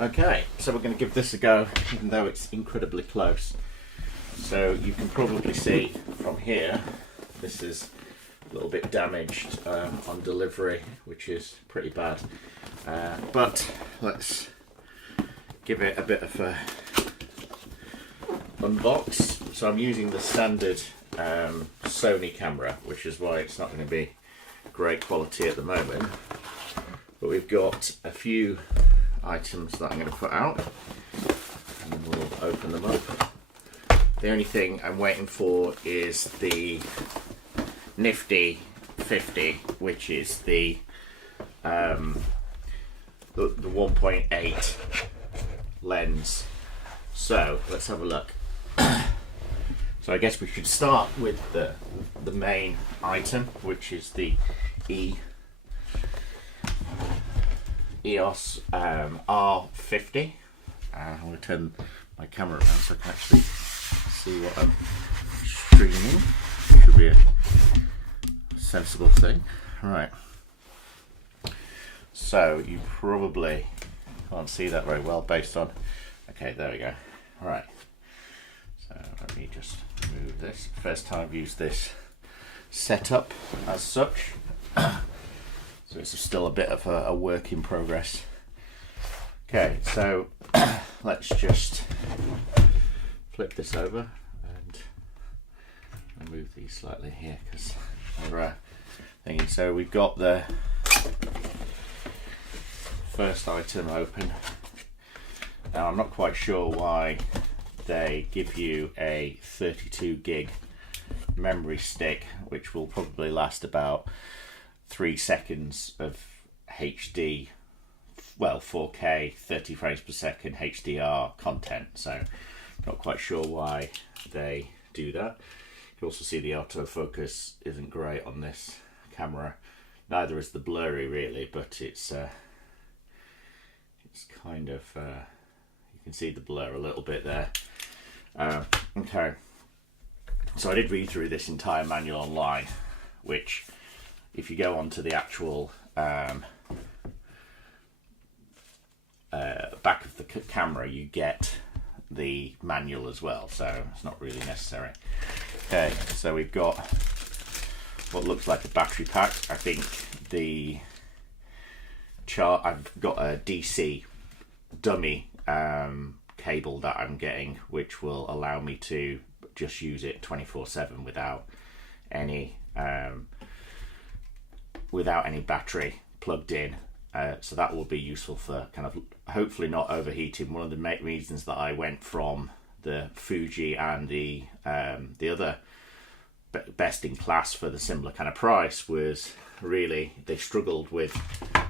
Okay, so we're going to give this a go, even though it's incredibly close. So you can probably see from here, this is a little bit damaged on delivery, which is pretty bad. But let's give it a bit of a unbox. So I'm using the standard Sony camera, which is why it's not going to be great quality at the moment. But we've got a few items that I'm going to put out, and we'll open them up. The only thing I'm waiting for is the nifty 50, which is the 1.8 lens. So let's have a look. So I guess we should start with the main item, which is the EOS R50. I'm going to turn my camera around so I can actually see what I'm streaming. Should be a sensible thing. Right. So you probably can't see that very well based on. Okay, there we go. All right. So let me just move this. First time I've used this setup as such. So it's still a bit of a work in progress. Okay, so let's just flip this over and I'll move these slightly here because they're thingy. So we've got the first item open. Now I'm not quite sure why they give you a 32 gig memory stick, which will probably last about 3 seconds of HD, well, 4K 30 frames per second HDR content. So not quite sure why they do that. You also see the autofocus isn't great on this camera. Neither is the blurry really, but it's kind of you can see the blur a little bit there. Okay, so I did read through this entire manual online, which if you go onto the actual back of the camera, you get the manual as well, so it's not really necessary. Okay, so we've got what looks like a battery pack. I think the I've got a DC dummy cable that I'm getting, which will allow me to just use it 24/7 without any battery plugged in. So that will be useful for kind of hopefully not overheating. One of the main reasons that I went from the Fuji and the other best in class for the similar kind of price was really they struggled with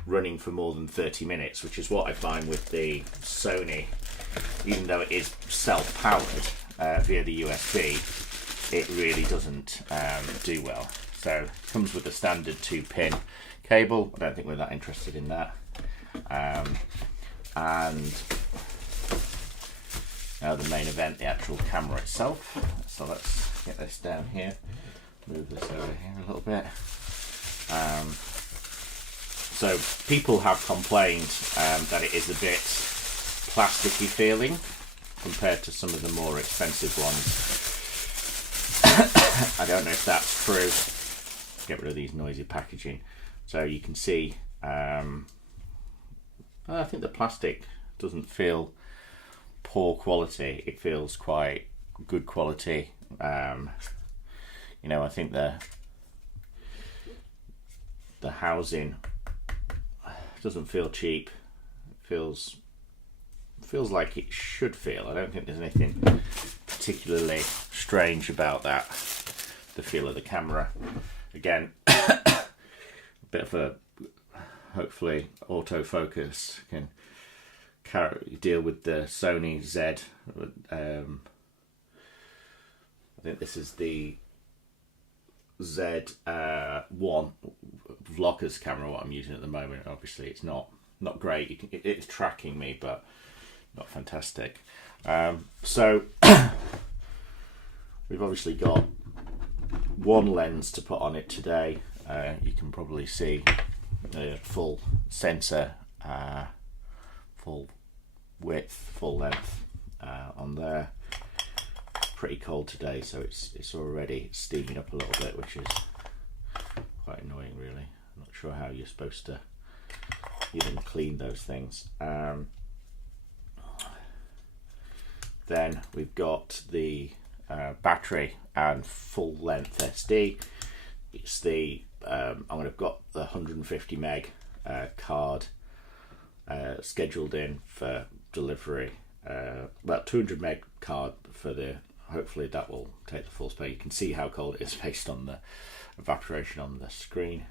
running for more than 30 minutes, which is what I find with the Sony. Even though it is self-powered via the USB, it really doesn't do well. So it comes with a standard 2-pin cable. I don't think we're that interested in that. And now the main event, the actual camera itself. So let's get this down here, move this over here a little bit. So people have complained that it is a bit plasticky feeling compared to some of the more expensive ones. I don't know if that's true. Get rid of these noisy packaging. So you can see, I think the plastic doesn't feel poor quality. It feels quite good quality. You know, I think the housing doesn't feel cheap. It feels like it should feel. I don't think there's anything particularly strange about that. The feel of the camera. Again, a bit of a hopefully autofocus can deal with the Sony Z. I think this is the Z1 vlogger's camera what I'm using at the moment. Obviously it's not great. It's tracking me, but not fantastic. So we've obviously got one lens to put on it today. You can probably see the full sensor, full width, full length on there. Pretty cold today, so it's already steaming up a little bit, which is quite annoying really. I'm not sure how you're supposed to even clean those things. Then we've got the battery and full length SD. It's the I've got the 150 meg card scheduled in for delivery. About 200 meg card for the, hopefully that will take the full space. You can see how cold it is based on the evaporation on the screen.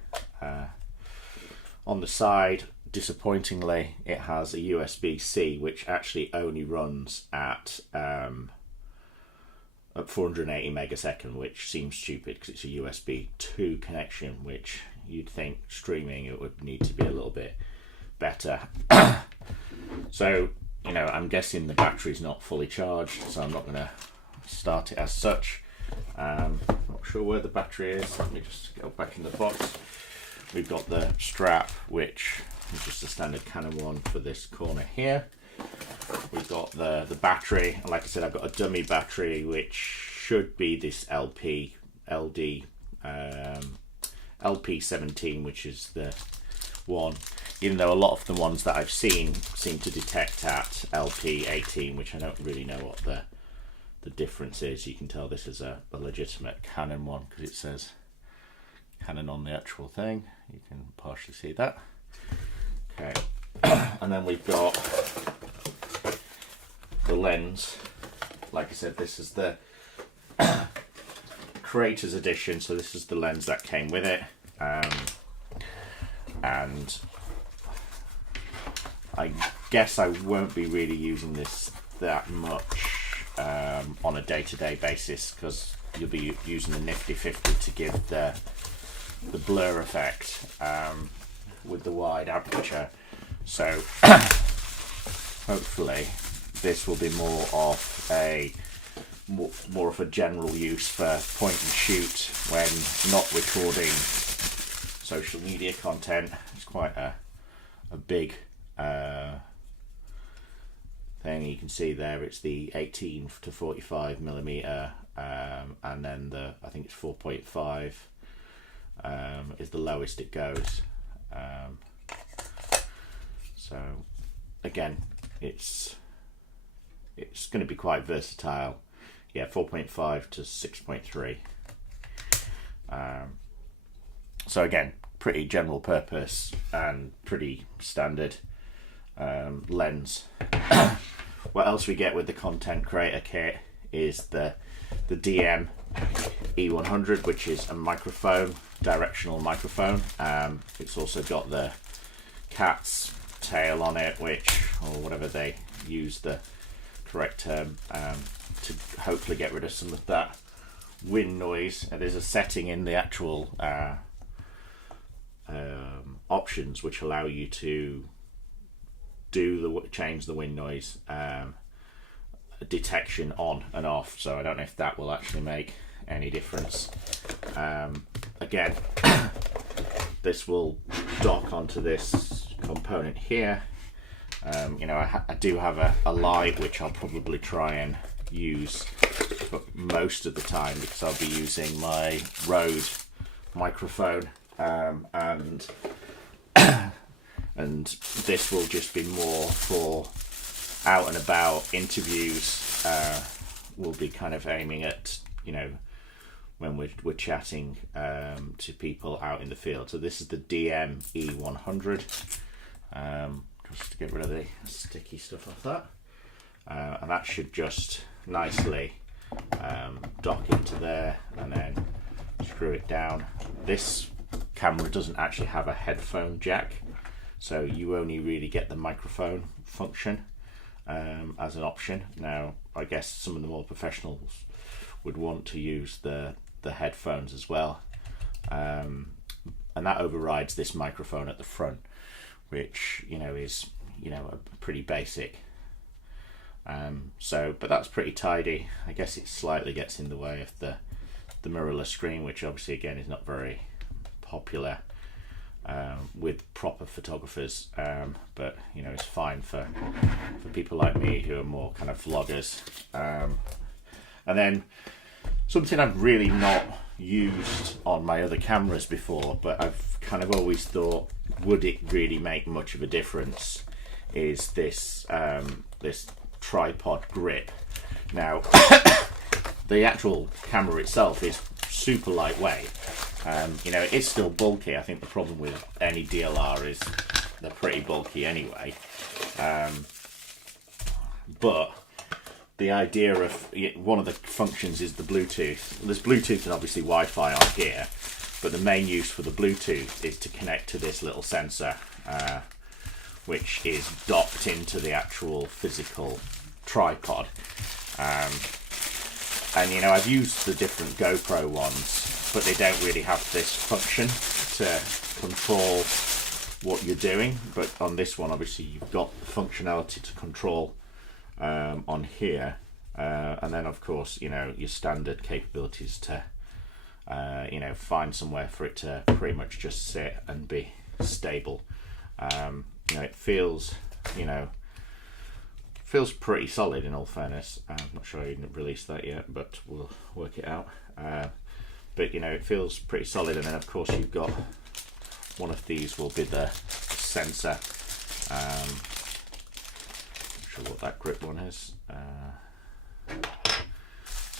On the side, disappointingly, it has a USB-C, which actually only runs at 480 megasecond, which seems stupid because it's a USB 2 connection, which you'd think streaming it would need to be a little bit better. So, you know, I'm guessing the battery's not fully charged, so I'm not going to start it as such. Not sure where the battery is. Let me just go back in the box. We've got the strap, which is just a standard Canon one for this corner here. We've got the battery, and like I said, I've got a dummy battery which should be this LP17, which is the one, even though a lot of the ones that I've seen seem to detect at LP18, which I don't really know what the difference is. You can tell this is a legitimate Canon one because it says Canon on the actual thing. You can partially see that. Okay, and then we've got the lens. Like I said, this is the creator's edition, so this is the lens that came with it, and I guess I won't be really using this that much on a day-to-day basis because you'll be using the nifty 50 to give the blur effect with the wide aperture. So hopefully this will be more of a general use for point and shoot when not recording social media content. It's quite a big thing. You can see there it's the 18 to 45 millimeter, and then I think it's 4.5 is the lowest it goes. So again, it's going to be quite versatile. Yeah, 4.5 to 6.3. So again, pretty general purpose and pretty standard lens. What else we get with the content creator kit is the DM E100, which is a microphone, directional microphone. It's also got the cat's tail on it, which, or whatever they use the correct term, to hopefully get rid of some of that wind noise. And there's a setting in the actual options which allow you to change the wind noise detection on and off, so I don't know if that will actually make any difference. Again, this will dock onto this component here. You know, I do have a light which I'll probably try and use for most of the time because I'll be using my Rode microphone, and this will just be more for out and about interviews. We'll be kind of aiming at, you know, when we're chatting to people out in the field. So this is the DM E100, just to get rid of the sticky stuff off that, and that should just nicely dock into there and then screw it down. This camera doesn't actually have a headphone jack, so you only really get the microphone function as an option. Now I guess some of the more professionals would want to use the headphones as well, and that overrides this microphone at the front, which, you know, is, you know, a pretty basic. So, but that's pretty tidy. I guess it slightly gets in the way of the mirrorless screen, which obviously again is not very popular. with proper photographers, but you know, it's fine for people like me who are more kind of vloggers. And then something I've really not used on my other cameras before, but I've kind of always thought, would it really make much of a difference, is this this tripod grip. Now the actual camera itself is super lightweight. You know, it's still bulky. I think the problem with any DLR is they're pretty bulky anyway. But the idea of one of the functions is the Bluetooth. There's Bluetooth and obviously Wi-Fi on here, but the main use for the Bluetooth is to connect to this little sensor, which is docked into the actual physical tripod. And you know, I've used the different GoPro ones, but they don't really have this function to control what you're doing. But on this one, obviously, you've got the functionality to control on here, and then of course, you know, your standard capabilities to you know, find somewhere for it to pretty much just sit and be stable. You know, it feels, you know, feels pretty solid in all fairness. I'm not sure I didn't release that yet, but we'll work it out. But you know, it feels pretty solid, and then of course you've got one of these will be the sensor. Not sure what that grip one is.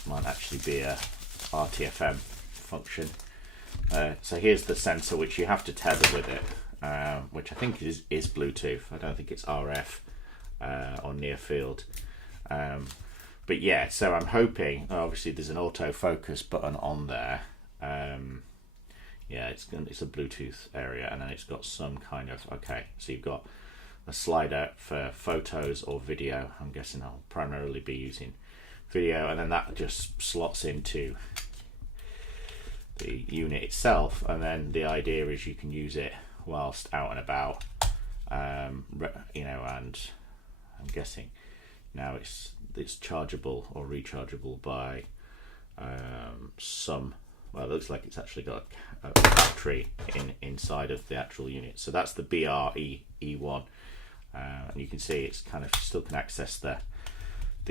Might actually be a RTFM function. So here's the sensor, which you have to tether with it, which I think is Bluetooth. I don't think it's RF or near field. But yeah, so I'm hoping, obviously there's an autofocus button on there. Yeah, it's a Bluetooth area, and then it's got some kind of, okay, so you've got a slider for photos or video. I'm guessing I'll primarily be using video, and then that just slots into the unit itself, and then the idea is you can use it whilst out and about, you know, and I'm guessing now it's chargeable or rechargeable by some, well, it looks like it's actually got a battery inside of the actual unit. So that's the BRE1, and you can see it's kind of still can access the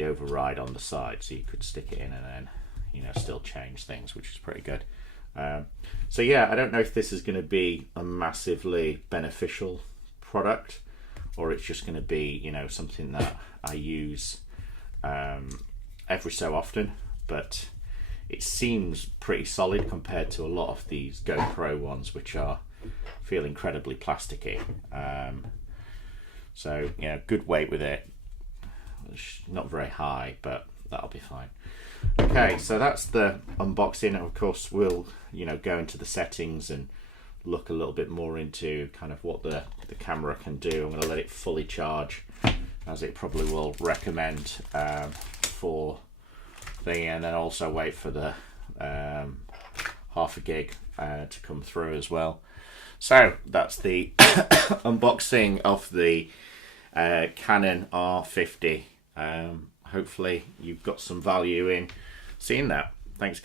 override on the side, so you could stick it in and then, you know, still change things, which is pretty good. So yeah, I don't know if this is going to be a massively beneficial product, or it's just going to be, you know, something that I use every so often, but it seems pretty solid compared to a lot of these GoPro ones, which feel incredibly plasticky. So yeah, good weight with it. Not very high, but that'll be fine. Okay, so that's the unboxing. Of course, we'll, you know, go into the settings and look a little bit more into kind of what the camera can do. I'm going to let it fully charge, as it probably will recommend for the, and then also wait for the half a gig to come through as well. So that's the unboxing of the Canon R50. Hopefully you've got some value in seeing that. Thanks guys.